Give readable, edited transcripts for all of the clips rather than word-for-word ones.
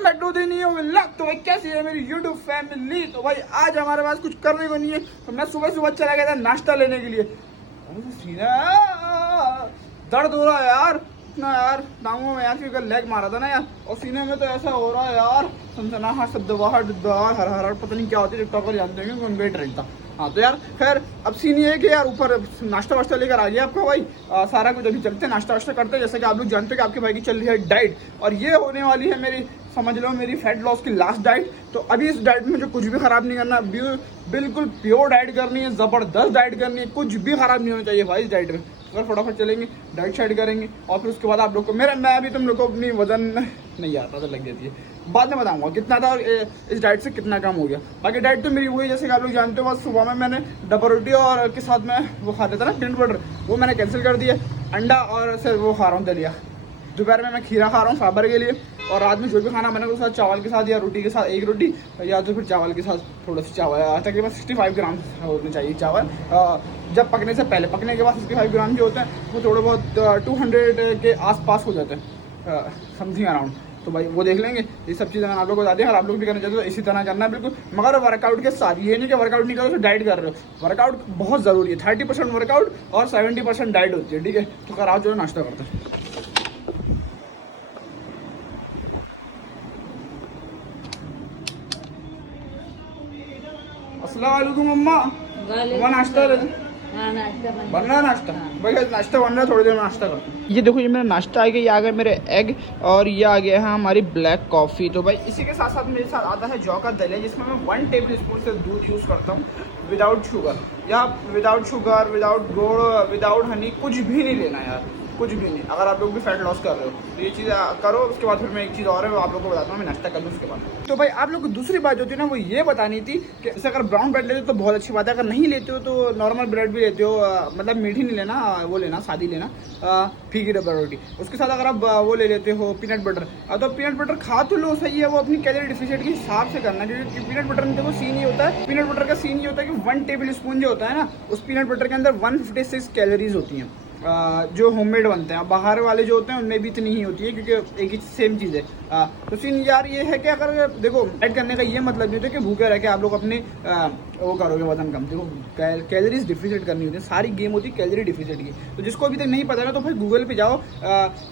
Metro दी नहीं है। तो भाई कैसी है मेरी यूट्यूब फैमिली। तो भाई आज हमारे पास कुछ करने को नहीं है, तो मैं सुबह सुबह चला गया था नाश्ता लेने के लिए। सीना दर्द हो रहा है यार इतना यार टांगों में यार, क्योंकि लेग मारा था ना यार, और सीने में तो ऐसा हो रहा है यार सनसनाहट शब्दवाहट हर पता नहीं क्या होती है, टिकटॉकर जानते हैं उनका ही ट्रेंड था। हाँ तो यार खैर अब सीन ये है कि यार ऊपर नाश्ता वाश्ता लेकर आ गया आपका भाई। सारा कुछ अभी चलते नाश्ता वाश्ता करते हैं। जैसे कि आप लोग जानते हैं कि आपके भाई की चल रही है डाइट, और ये होने वाली है मेरी, समझ लो मेरी फैट लॉस की लास्ट डाइट। तो अभी इस डाइट में मुझे कुछ भी खराब नहीं करना, बिल्कुल प्योर डाइट करनी है, जबरदस्त डाइट करनी है, कुछ भी खराब नहीं होना चाहिए भाई इस डाइट में। अगर फटाफट चलेंगे डाइट शाइट करेंगे, और फिर उसके बाद आप लोग को मैं अभी तुम लोग को अपनी वजन नहीं यार पता लग जाती है, बाद में बताऊंगा कितना था और इस डाइट से कितना कम हो गया। बाकी डाइट तो मेरी वही जैसे कि आप लोग जानते हो, बस सुबह में मैंने डबल रोटी और के साथ में वो खा लेता ना पीनट बटर, वो मैंने कैंसिल कर दिया। अंडा और सिर्फ वो खा रहा हूँ दलिया। दोपहर में मैं खीरा खा रहा हूँ फाइबर के लिए, और रात में जो भी खाना बने उसके साथ चावल के साथ या रोटी के साथ एक रोटी, या तो फिर चावल के साथ थोड़ा सा चावल। तकरीबन 65 ग्राम होने चाहिए चावल जब पकने से पहले। पकने के बाद 65 ग्राम जो होते हैं वो थोड़े बहुत 200 के आसपास हो जाते हैं समथिंग अराउंड। तो भाई वो देख लेंगे। ये सब चीज़ें मैंने आप लोगों को बता दी। अगर आप लोग भी करना चाहते हो तो इसी तरह करना है बिल्कुल, मगर वर्कआउट के साथ। ये नहीं कि वर्कआउट नहीं करो तो डाइट कर रहे हो, वर्कआउट बहुत ज़रूरी है। 30% वर्कआउट और 70% डाइट होती है, ठीक है। तो कर आज जो नाश्ता करते हैं। अस्सलाम वालेकुम अम्मा, अम्मा नाश्ता बन रहा है नाश्ता। भाई नाश्ता बन रहा है, थोड़ी देर में नाश्ता करते हैं। ये देखो ये मेरा नाश्ता आ गया, ये आ गए मेरे एग, और ये आ गया है हमारी ब्लैक कॉफ़ी। तो भाई इसी के साथ साथ मेरे साथ आता है जौ का दलिया, जिसमें मैं 1 टेबल स्पून से दूध यूज़ करता हूँ विदाउट शुगर, या विदाउट शुगर, विदाउट गुड़, विदाउट हनी, कुछ भी नहीं लेना यार, कुछ भी नहीं। अगर आप लोग भी फैट लॉस कर रहे हो तो ये चीज़ करो। उसके बाद फिर मैं एक चीज़ और है वो आप लोग को बताता हूँ, मैं नाश्ता कर लूँ उसके बाद। तो भाई आप लोग को दूसरी बात जो थी ना वो ये बतानी थी कि जैसे अगर ब्राउन ब्रेड लेते हो तो बहुत अच्छी बात है, अगर नहीं लेते हो तो नॉर्मल ब्रेड भी लेते हो, मतलब मीठी नहीं लेना, वो लेना सादी लेना, फीकी डबल रोटी। उसके साथ अगर आप वो ले लेते हो पीनट बटर, तो पीनट बटर खा तो लो सही है, वो अपनी कैलोरी डिफिशिएंट के हिसाब से करना, क्योंकि पीनट बटर में देखो सीन ही होता है, पीनट बटर का सीन ये होता है कि 1 टेबल स्पून जो होता है ना, उस पीनट बटर के अंदर 156 कैलोरीज होती हैं जो होममेड बनते हैं। बाहर वाले जो होते हैं उनमें भी इतनी ही होती है, क्योंकि एक ही सेम चीज़ है। तो सीन यार ये है कि अगर देखो ऐड करने का ये मतलब नहीं होता कि भूखे रह के आप लोग अपने वो करोगे वजन कम। देखो कैलोरीज डिफिसिट करनी होती है, सारी गेम होती है कैलोरी डिफिसिट की। तो जिसको अभी तक नहीं पता ना तो फिर गूगल पे जाओ,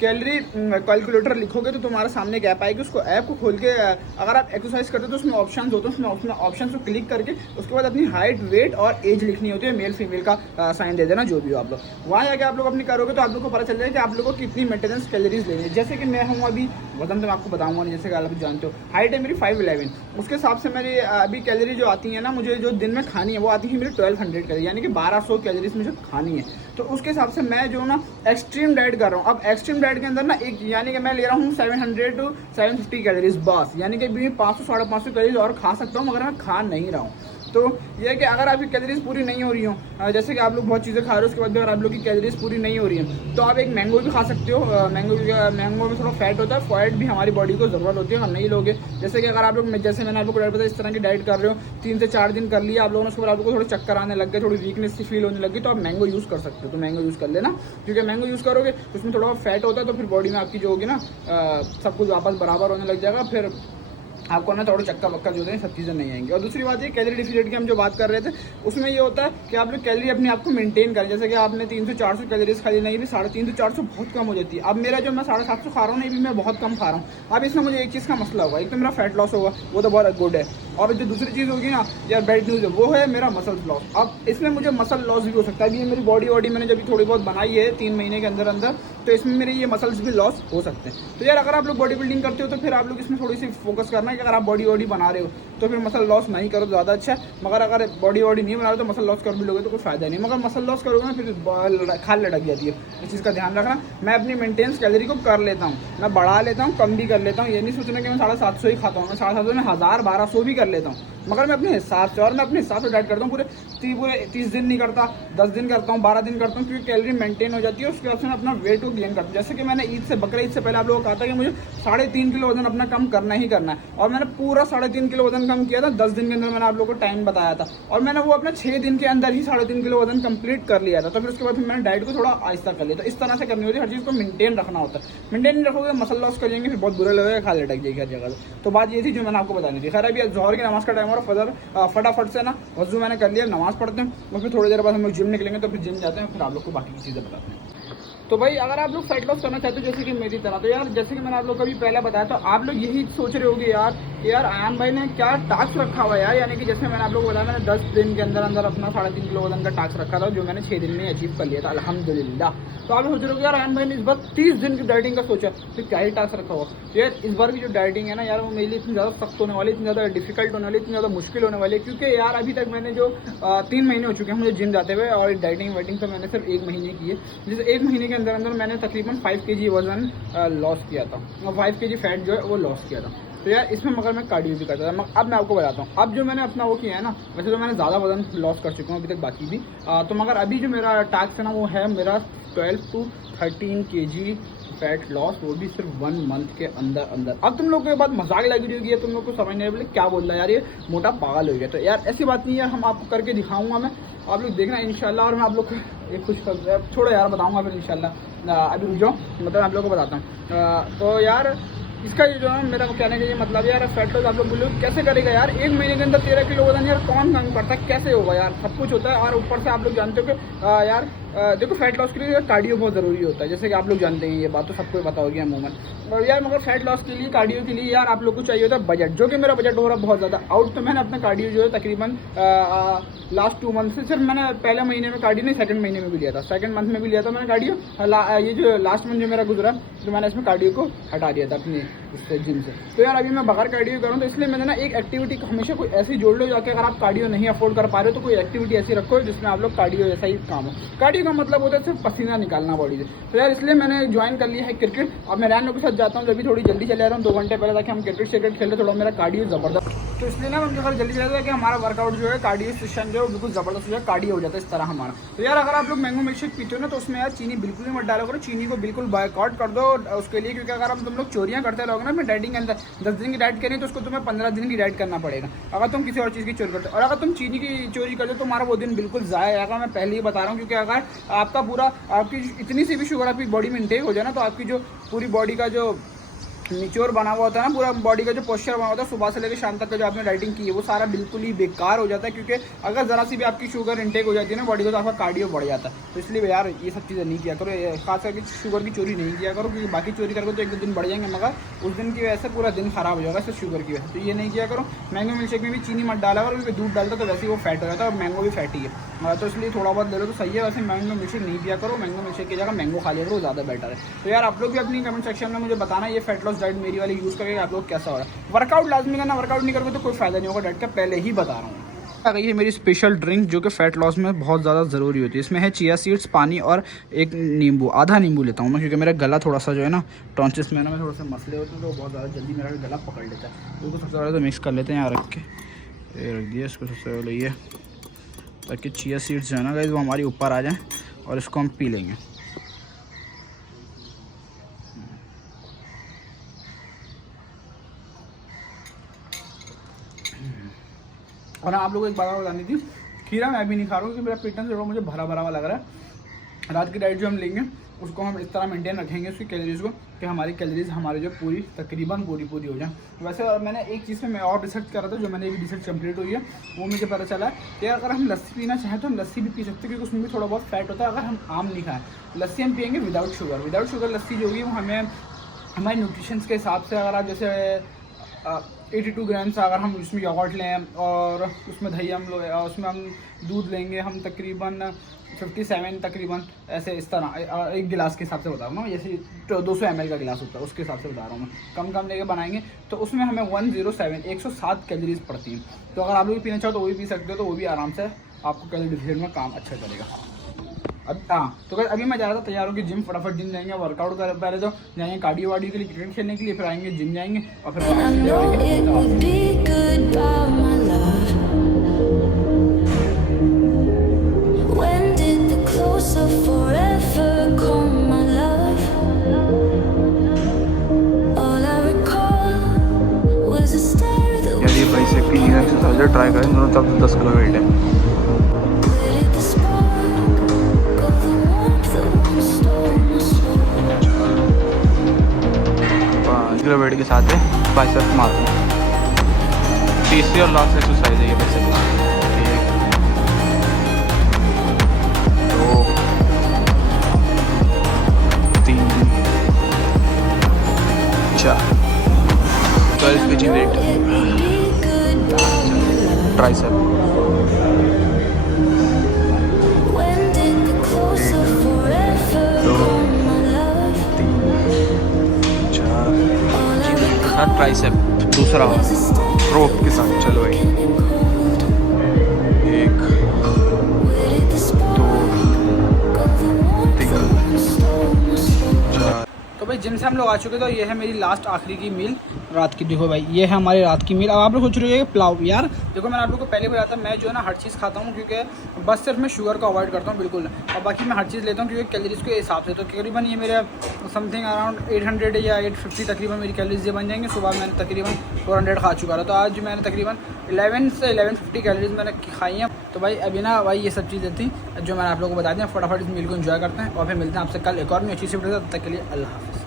कैलोरी कैलकुलेटर लिखोगे तो तुम्हारे सामने एक ऐप आएगी, उसको ऐप को खोल के अगर आप एक्सरसाइज करते हो तो उसमें ऑप्शन होते हैं, उसमें ऑप्शन को क्लिक करके उसके बाद अपनी हाइट, वेट और एज लिखनी होती है, मेल फीमेल का साइन दे देना जो भी हो आप लोग। वहाँ जाके आप लोग अपनी करोगे तो आप लोग को पता चल जाएगा कि आप लोगों को कितनी मेंटेनेंस कैलोरीज लेनी है। जैसे कि मैं हूँ अभी, वजन तो मैं आपको बताऊंगा नहीं, जैसे कि आप जानते हो हाइट है मेरी 5'11", उसके हिसाब से मेरी अभी कैलोरी जो आती है ना मुझे जो दिन में खानी है वो आती है मेरी 1200 कैलोरी, यानी कि 1200 कैलोरीज मुझे खानी है। तो उसके हिसाब से मैं जो ना एक्सट्रीम डाइट कर रहा हूँ। अब एक्सट्रीम डाइट के अंदर ना एक, यानी कि मैं ले रहा हूँ 700 to 750 कैलोरीज बस, यानी कि 500-550 कैलोरीज और खा सकता हूँ, मगर मैं खा नहीं रहा हूँ। तो ये है कि अगर आपकी कैलोरीज पूरी नहीं हो रही हो, जैसे कि आप लोग बहुत चीज़ें खा रहे हो, उसके बाद भी अगर आप लोग की कैलोरीज पूरी नहीं हो रही है तो आप एक मैंगो भी खा सकते हो। मैंगो में थोड़ा फैट होता है, फैट भी हमारी बॉडी को ज़रूरत होती है, हम नहीं लोगे। जैसे कि अगर आप लोग, जैसे मैंने आप लोग को डाइट बताया, इस तरह की डाइट कर रहे हो 3 से 4 दिन कर लिया आप लोगों ने, उसके बाद आप लोग को थोड़े चक्कर आने लग गए, थोड़ी वीकनेस सी फील होने लगी, तो आप मैंगो यूज़ कर सकते हो। तो मैंगो यूज़ कर लेना, क्योंकि मैंगो यूज़ करोगे तो उसमें थोड़ा फैट होता है, तो फिर बॉडी में आपकी जो होगी ना सब कुछ वापस बराबर होने लग जाएगा, फिर आपको ना थोड़ा चक्का वक्का जो है सब चीज़ें नहीं आएंगी। और दूसरी बात ये कैलोरी डिफिसिट की हम जो बात कर रहे थे उसमें ये होता है कि आप लोग कैलोरी अपने आप को मेंटेन करें। जैसे कि आपने 300-400 कैलोरीज खाई, नहीं भी 350-400 बहुत कम हो जाती है। अब मेरा जो मैं 750 खा रहा हूँ, नहीं भी मैं बहुत कम खा रहा हूँ। अब इसमें मुझे एक चीज़ का मसला होगा, एक तो मेरा फैट लॉस होगा, वो तो बहुत गुड है, और जो दूसरी चीज़ होगी ना यार बैड न्यूज़ है, वो है मेरा मसल लॉस। अब इसमें मुझे मसल लॉस भी हो सकता है। अभी ये मेरी बॉडी मैंने जब थोड़ी बहुत बनाई है 3 महीने के अंदर अंदर, तो इसमें मेरे ये मसल्स भी लॉस हो सकते हैं। तो यार अगर आप लोग बॉडी बिल्डिंग करते हो तो फिर आप लोग इसमें थोड़ी सी फोकस करना है कि अगर आप बॉडी बना रहे हो तो फिर मसल लॉस नहीं करो, ज़्यादा अच्छा है। मगर अगर बॉडी नहीं बना रहे तो मसल लॉस कर भी लोगे तो कोई फायदा नहीं, मगर मसल लॉस करोगे ना फिर खाल लटक जाती है। इस चीज़ का ध्यान रखना। मैं अपनी मेंटेनेंस कैलोरी को कर लेता हूँ, मैं बढ़ा लेता हूँ, कम भी कर लेता हूँ। ये नहीं सोचना कि मैं 750 ही खाता हूँ, मैं 750 में 1000-1200 भी कर लेता हूँ। मगर मैं अपने हिसाब से, और मैं अपने हिसाब से डाइट करता हूँ। पूरे 30 दिन नहीं करता, 10 दिन करता हूँ, 12 दिन करता हूँ, क्योंकि कैलोरी मेंटेन हो जाती है। उसके बाद से मैं अपना वेट को गेन करता हूँ। जैसे कि मैंने बकरा ईद से पहले आप लोगों को कहा था कि मुझे 3.5 किलो वजन अपना कम करना ही करना है, और मैंने पूरा 3.5 किलो वजन कम किया था 10 दिन के अंदर। मैंने आप लोगों को टाइम बताया था, और मैंने वो अपने 6 दिन के अंदर ही 3.5 किलो वजन कंप्लीट कर लिया था। तो फिर उसके बाद फिर मैंने डाइट को थोड़ा आहिस्ता कर लिया। तो इस तरह से करनी होती है, हर चीज़ को मेंटेन रखना होता है। मेंटेन नहीं रखोगे मसल लॉस करेंगे, फिर बहुत बुरा लगेगा, खा लटक जाएगी हर जगह। तो बात ये थी जो मैंने आपको बतानी थी। खैर अभी जोहर की नमाज का टाइम हो रहा है, फटाफट से ना वजू मैंने कर लिया, नमाज पढ़ते हैं, और फिर थोड़ी देर बाद हम लोग जिम निकलेंगे। तो फिर जिम जाते हैं, फिर आप लोग को बाकी की चीज़ें बताते हैं। तो भाई अगर आप लोग फैट लॉस करना चाहते हो जैसे कि मेरी तरह, तो यार जैसे कि मैंने आप लोग को भी पहले बताया, तो आप लोग यही सोच रहे होगे यार आयान भाई ने क्या टास्क रखा हुआ है यार। यानी कि जैसे मैंने आप लोग को बताया, मैंने 10 दिन के अंदर अंदर अपना 3.5 किलो वजन का टास्क रखा था, जो मैंने 6 दिन में अचीव कर लिया था अल्हम्दुलिल्लाह। तो आप लोग सोच रहे हो यार आयान भाई ने इस बार 30 दिन की डाइटिंग का सोचा, फिर क्या ही टास्क रखा हुआ। तो यार इस बार की जो डाइटिंग है ना यार, वो मेरे लिए इतनी ज़्यादा सख्त होने वाली, इतनी ज़्यादा डिफिकल्ट होने वाली, इतनी ज़्यादा मुश्किल होने वाली है, क्योंकि यार अभी तक मैंने जो 3 महीने हो चुके हैं मुझे जिम जाते हुए, और डाइटिंग वाइटिंग तो मैंने सिर्फ 1 महीने की है। जैसे 1 महीने के अंदर अंदर मैंने तकरीबन 5 kg वजन लॉस किया था, और 5 kg फैट जो है वो लॉस किया था। तो यार इसमें मगर मैं कार्डियो भी करता था। अब मैं आपको बताता हूँ, अब जो मैंने अपना वो किया है ना, वैसे तो मैंने ज़्यादा वजन लॉस कर चुका हूँ अभी तक, बाकी भी तो मगर अभी जो मेरा टास्क है ना, वो है मेरा 12 to 13 kg फैट लॉस, वो भी सिर्फ 1 मंथ के अंदर अंदर। अब तुम लोग को ये बात मजाक लगी रही होगी, तुम लोग को समझ नहीं बोले क्या बोल रहा है यार, ये मोटा पागल हो गया। तो यार ऐसी बात नहीं है, हम आपको करके दिखाऊंगा मैं, आप लोग देखना इंशाल्लाह। और मैं आप लोग को एक कुछ छोड़ो यार, बताऊंगा फिर इंशाल्लाह। अभी रुक जाओ, मतलब आप लोग को बताता हूँ। तो यार इसका ये जो है मेरा कहने का ये मतलब है यार, फैट लॉस आप लोग बोलो कैसे करेगा यार, 1 महीने के अंदर 13 किलो वजन यार कौन कम करता है, कैसे होगा यार, सब कुछ होता है। और ऊपर से आप लोग जानते हो कि यार देखो फैट लॉस के लिए कार्डियो बहुत ज़रूरी होता है, जैसे कि आप लोग जानते हैं, ये बात तो सबको पता होगी अमूमन। और यार मगर फैट लॉस के लिए, कार्डियो के लिए यार आप लोग को चाहिए होता है बजट, जो कि मेरा बजट हो रहा है बहुत ज़्यादा आउट। तो मैंने अपना कार्डियो जो है तकरीबन लास्ट 2 मंथ से, सिर्फ मैंने पहले महीने में कार्डियो नहीं, सेकंड महीने में भी लिया था, सेकंड मंथ में भी लिया था मैंने कार्डियो। ये जो लास्ट मंथ जो मेरा गुजरा, तो मैंने इसमें कार्डियो को हटा दिया था अपनी उससे जिम से। तो यार अभी मैं बगैर कार्डियो करूँ, तो इसलिए मैंने ना एक एक्टिविटी हमेशा कोई ऐसी जोड़ लो, जाके अगर आप कार्डियो नहीं अफोर्ड कर पा रहे हो तो कोई एक्टिविटी ऐसी रखो जिसमें आप लोग कार्डियो जैसा ही काम हो। कार्डियो का मतलब होता है सिर्फ पसीना निकालना बॉडी से। तो यार इसलिए मैंने ज्वाइन कर लिया है क्रिकेट। अब मैं रैन लोग के साथ जाता हूँ, जब भी थोड़ी जल्दी चले जा रहा हूँ 2 घंटे पहले, ताकि हम क्रिकेट खेलते, थोड़ा मेरा कार्डियो ज़बरदस्त। तो इसलिए ना उनके घर जल्दी चले जाता है कि हमारा वर्कआउट जो है, कार्डियो सेशन जो है बिल्कुल ज़बरदस्त हो जाए, कार्डियो हो जाता है इस तरह हमारा। तो यार अगर आप लोग मैंगो मिल्कशेक पीते हो ना, तो उसमें यार चीनी बिल्कुल ही मत डालो करो, चीनी को बिल्कुल बॉयकॉट कर दो उसके लिए, क्योंकि अगर तुम लोग चोरियाँ करते रहोगे ना अपनी डाइटिंग के अंदर, 10 दिन की डाइट करें तो उसको तुम्हें 15 दिन की डाइट करना पड़ेगा, अगर तुम किसी और चीज़ की चोरी करते हो। और अगर तुम चीनी की चोरी करते हो तो तुम्हारा वो दिन बिल्कुल ज़ाया आएगा, मैं पहले ही बता रहा हूँ। क्योंकि अगर आपका पूरा, आपकी इतनी सी भी शुगर आपकी बॉडी में इंटेक हो जाए ना, तो आपकी जो पूरी बॉडी का जो निचोड़ बना हुआ होता है ना, पूरा बॉडी का जो पोस्चर बना होता है सुबह से लेकर शाम तक का जो आपने डाइटिंग की है, वो सारा बिल्कुल ही बेकार हो जाता है। क्योंकि अगर ज़रा सी भी आपकी शुगर इंटेक हो जाती है ना बॉडी को, तो आपका कार्डियो बढ़ जाता है। तो इसलिए यार ये सब चीज़ें नहीं किया करो, खास करके शुगर की चोरी नहीं किया करो, क्योंकि बाकी चोरी करोगे तो 1-2 दिन बढ़ जाएंगे, मगर उस दिन की वजह से पूरा दिन खराब हो जाएगा सिर्फ शुगर की वजह से। तो ये नहीं किया करो। मैंगो मिल्कशेक में भी चीनी मत डाला करो, क्योंकि दूध डालता तो वैसे ही वो फैट हो जाता है, और मैंगो भी फैटी है, तो इसलिए थोड़ा बहुत ले लो तो सही है। वैसे मैंगो मिल्कशेक नहीं पिया करो, मैंगो मिल्कशेक की जगह मैंगो खा लिया करो, ज़्यादा बेटर है। तो यार आप लोग भी अपनी कमेंट सेक्शन में मुझे बताना ये फैट लॉस डाइट मेरी वाली यूज़ करके आप लोग कैसा हो रहा है। वर्कआउट लाजमी करना, वर्कआउट नहीं करोगे तो कोई फायदा नहीं होगा डाइट का, पहले ही बता रहा हूँ। आ गई है मेरी स्पेशल ड्रिंक, जो कि फ़ैट लॉस में बहुत ज़्यादा ज़रूरी होती है। इसमें है चिया सीड्स, पानी और एक नींबू, आधा नींबू लेता हूँ मैं, क्योंकि मेरा गला थोड़ा सा जो है ना टॉन्सिस में ना में थोड़ा सा मसले होते हैं, तो बहुत ज़्यादा जल्दी मेरा गला पकड़ लेता है। तो सबसे पहले तो मिक्स कर लेते हैं यहाँ रख के, ये रख दिया इसको सबसे पहले ये, ताकि चिया सीड्स जो है ना गाइस वो हमारी ऊपर आ जाएँ, और इसको हम पी लेंगे। और आप लोगों को एक बात बतानी थी, खीरा मैं भी नहीं खा रहा हूँ, क्योंकि मेरा पेट जो मुझे भरा भरा हुआ लग रहा है। रात की डाइट जो हम लेंगे उसको हम इस तरह मेंटेन रखेंगे उसकी कैलोरीज को, कि हमारी कैलोरीज हमारी जो पूरी तकरीबन पूरी हो जाए। वैसे मैंने एक चीज़ पे मैं और रिसर्च कर रहा था, जो मैंने भी रिसर्च कंप्लीट हुई है, वो मुझे पता चला है कि अगर हम लस्सी पीना चाहें तो हम लस्सी भी पी सकते हैं, क्योंकि उसमें भी थोड़ा बहुत फैट होता है। अगर हम आम नहीं खाएँ, लस्सी हम पियेंगे विदाउट शुगर लस्सी जो होगी वो हमें हमारे न्यूट्रिशंस के हिसाब से, अगर आप जैसे 82 ग्राम्स अगर हम उसमें योगर्ट लें, और उसमें दही हम उसमें हम दूध लेंगे, हम तकरीबन 57 तकरीबन ऐसे इस तरह एक गिलास के हिसाब से बता रहा हूँ, जैसे 200 ml का गिलास होता है उसके हिसाब से बता रहा हूँ मैं, कम लेके बनाएंगे तो उसमें हमें 107 कैलोरीज पड़ती हैं। तो अगर आप लोग पीना चाहो तो वो भी पी सकते हो, तो वो भी आराम से आपको कैलोरी डिफिसिट में काम अच्छा करेगा। अब तो अभी मैं जा रहा था तैयार होकर जिम, फटाफट जिम जाएंगे, वर्कआउट कर पहले तो जाएंगे कार्डियो वार्डियो के लिए, क्रिकेट खेलने के लिए, फिर आएंगे जिम जाएंगे, और फिर छोले ट्राई करें, दोनों तब 10 किलो वेट है। किलो वेट के साथ है बाइसेप्स मारना। तीसरी और लास्ट एक्सरसाइज है ये biceps. 1 2 3 4 12 kg weight tricep. 1 2 3 4 tricep दूसरा रोप के साथ। चलो भाई 1 2 3 4। तो भाई जिम से हम लोग आ चुके, तो ये है मेरी लास्ट आखिरी की मील रात की। देखो भाई ये है हमारी रात की मील। अब आप लोग सोच रहे हो कि पुलाव, यार देखो मैंने आप लोग को पहले बताया था, मैं जो है ना हर चीज़ खाता हूँ, क्योंकि बस सिर्फ मैं शुगर को अवॉइड करता हूँ बिल्कुल, और बाकी मैं हर चीज़ लेता हूँ क्योंकि कैलोरीज के हिसाब से। तो तकरीबन ये मेरे समथिंग अराउंड 800 या 850 तकरीबन मेरी कैलोरीज ये बन जाएंगे। सुबह मैंने तकरीबन 400 खा चुका था, तो आज मैंने तकरीबन 11 से 1150 कैलोरीज मैंने खाई हैं। तो भाई अभी ना भाई ये सब चीज़ें थी जो मैंने आप लोगों को बता दी। फटाफट इस मील को एंजॉय करते हैं और फिर मिलते हैं आपसे कल एक और अच्छी सी वीडियो। तब तक के लिए अल्लाह हाफ़िज़।